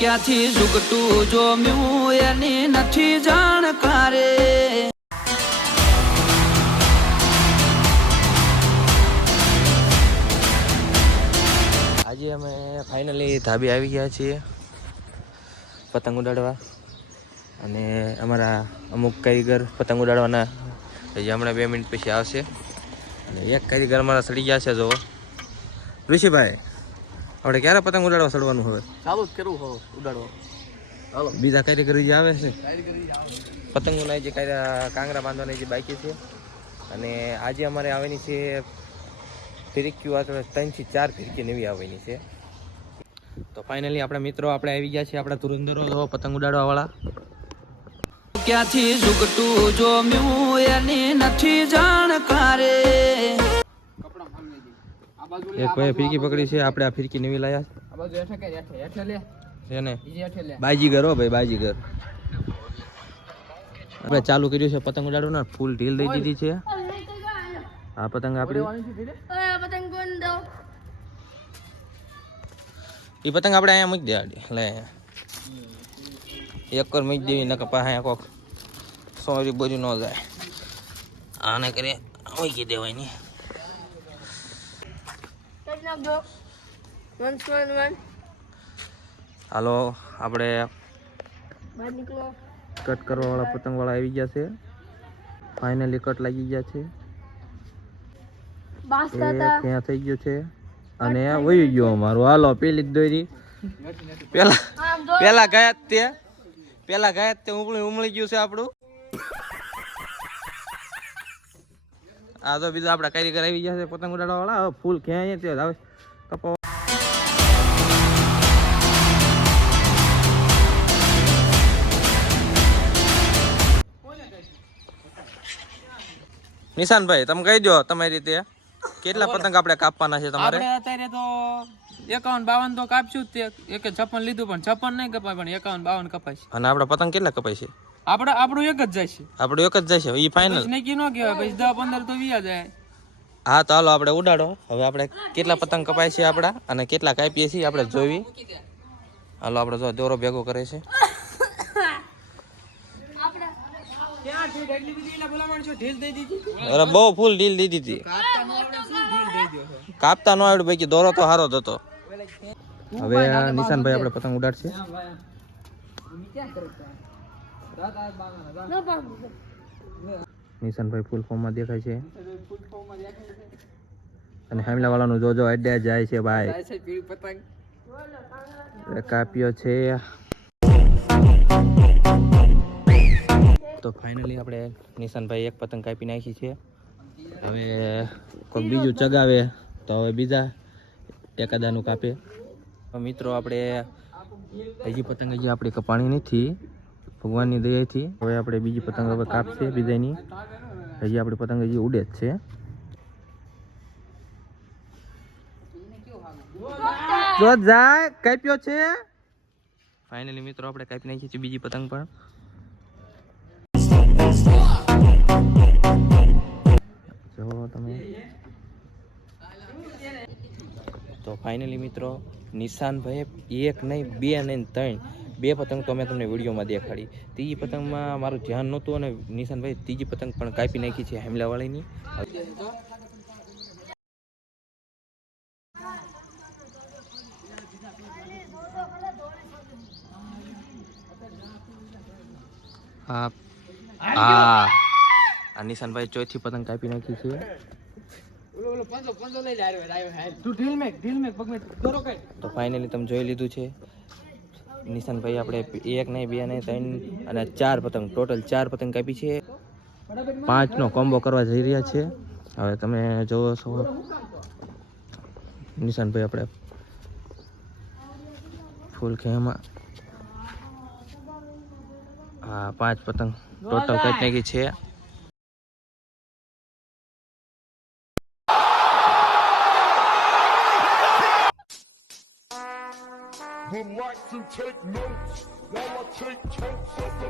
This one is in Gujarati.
ક્યાંથી ઝુકટું જોમ્યું એની નથી જાણકારે. આજે અમે ફાઇનલી ધાબે આવી ગયા છીએ પતંગ ઉડાડવા, અને અમારા અમુક કારીગર પતંગ ઉડાડવાના હજી હમણાં 2 મિનિટ પછી આવશે. અને એક કારીગર અમારા સડી ગયા છે. જો ઋષિભાઈ, આપણે ક્યારે પતંગ ઉડાડવા ચડવાનું? હવે ચાલુ જ કરવું હવે ઉડાડવા. હાલો, બીજા કારીગર જે આવે છે પતંગોના જે કાંગરા બાંધવાના જે બાકી છે. અને આજે અમારે આવવાની છે ફિરકી, 3 થી 4 ફિરકી નવી આવવાની છે. તો ફાઇનલી આપણા મિત્રો આપણે આવી ગયા છીએ, આપણા ધુરંધરો પતંગ ઉડાડવા વાળા. ક્યાંથી ઝુકટું જોમ્યું એની નથી જાણકારે. એક ભાઈ ફિરકી પકડી છે, આપણે આ ફિરકી નવી લાયા છે ને બાજીગર. હો ભાઈ, બાજીગર. આપણે ચાલુ કર્યું છે પતંગ ઉડાડવાનું, ફૂલ ઢીલ દઈ દીધી છે. આ પતંગ આપણી, એ પતંગ આપણે અહીંયા મૂકી દેવાડી. લે એક કર મૂકી દેવી, નકર પાસે કોક સોરી બોરી ન જાય. આને કરી મૂકી દેવાય નહીં. હાલો, આપણે કટ કરવા વાળા પતંગ વાળા આવી ગયા છે. ફાઇનલી કટ લાગી ગયા છે. ત્યાં થઈ ગયું છે અને વહી ગયો અમારું. હાલો, પેલી જ દોરી પેલા ગયા તે ઉમળી ગયું છે આપણું. આ તો બીજા આપડા કારીગર આવી ગયા છે પતંગ ઉડાડવા વાળા. હવે ફૂલ ક્યાં આવે કપાવા. નિશાનભાઈ, તમે કહી દો તમારી રીતે કેટલા પતંગ આપણે કાપવાના છે તમારે? અત્યારે તો 51-52 તો કાપશું જ. 56 લીધું, પણ 56 નહીં કપાય, પણ 51-52 કપાય છે. અને આપણા પતંગ કેટલા કપાય છે? આપણું એક જ જાય છે. આપણું એક જ જાય છે. એ ફાઇનલ નક્કી ન કહેવાય, પછી 10-15 તો વિયા જાય. હા, તો હાલો આપણે ઉડાડો. હવે આપણે કેટલા પતંગ કપાય છે આપણા અને કેટલા કાપીએ છીએ આપણે જોવી. હાલો, આપણે જો દોરો ભેગો કરે છે. અરે બહુ ફૂલ ઢીલ દીધી હતી. કાપતા ન આવડ્યું ભાઈ, દોરો તો સારો જ હતો. હવે નિશાનભાઈ આપણે પતંગ ઉડાડશે. નિશાનભાઈ ફૂલ ફોર્મમાં દેખાય છે. અને હામલા વાળાનું જોજો અડ્યા જાય છે ભાઈ. કાપ્યો છે. તો ફાઇનલી આપણે નિશાનભાઈ એક પતંગ કાપી નાખી છે. હવે કોઈ બીજું ચગાવે તો હવે બીજા એકાદાનું કાપે. મિત્રો, આપણે હજી પતંગ આપણી કપાણી નથી, ભગવાનની દયાથી. હવે આપણે બીજી પતંગ હવે કાપશે બીજાની. હજી આપણી પતંગ હજી ઉડે જ છે. જો જાય કાપ્યો છે. ફાઇનલી મિત્રો આપણે કાપી નાખી છે બીજી પતંગ પણ. જો તમે તો ફાઇનલી મિત્રો નિશાનભાઈ 1 નહીં 2 નહીં 3 પતંગ તો મેં તમને વિડીયોમાં દેખાડી. ત્રીજી પતંગમાં મારું ધ્યાન નહોતું અને નિશાનભાઈ ત્રીજી પતંગ પણ કાપી નાખી છે હેમલાવાળીની. હા, નિશાનભાઈ ચોથી પતંગ કાપી નાખી છે. તો ફાઇનલી તમે જોઈ લીધું છે. નિશાનભાઈ આપણે 1 નહીં 2 નહીં 3 અને 4 પતંગ, ટોટલ 4 પતંગ કાપી છે. 5નો કોમ્બો કરવા જઈ રહ્યા છે. હવે તમે જોવો છો નિશાનભાઈ આપણે ફૂલ ખેમાં. હા, 5 પતંગ ટોટલ કાપી નાખી છે. Relax and take notes while I take totes of the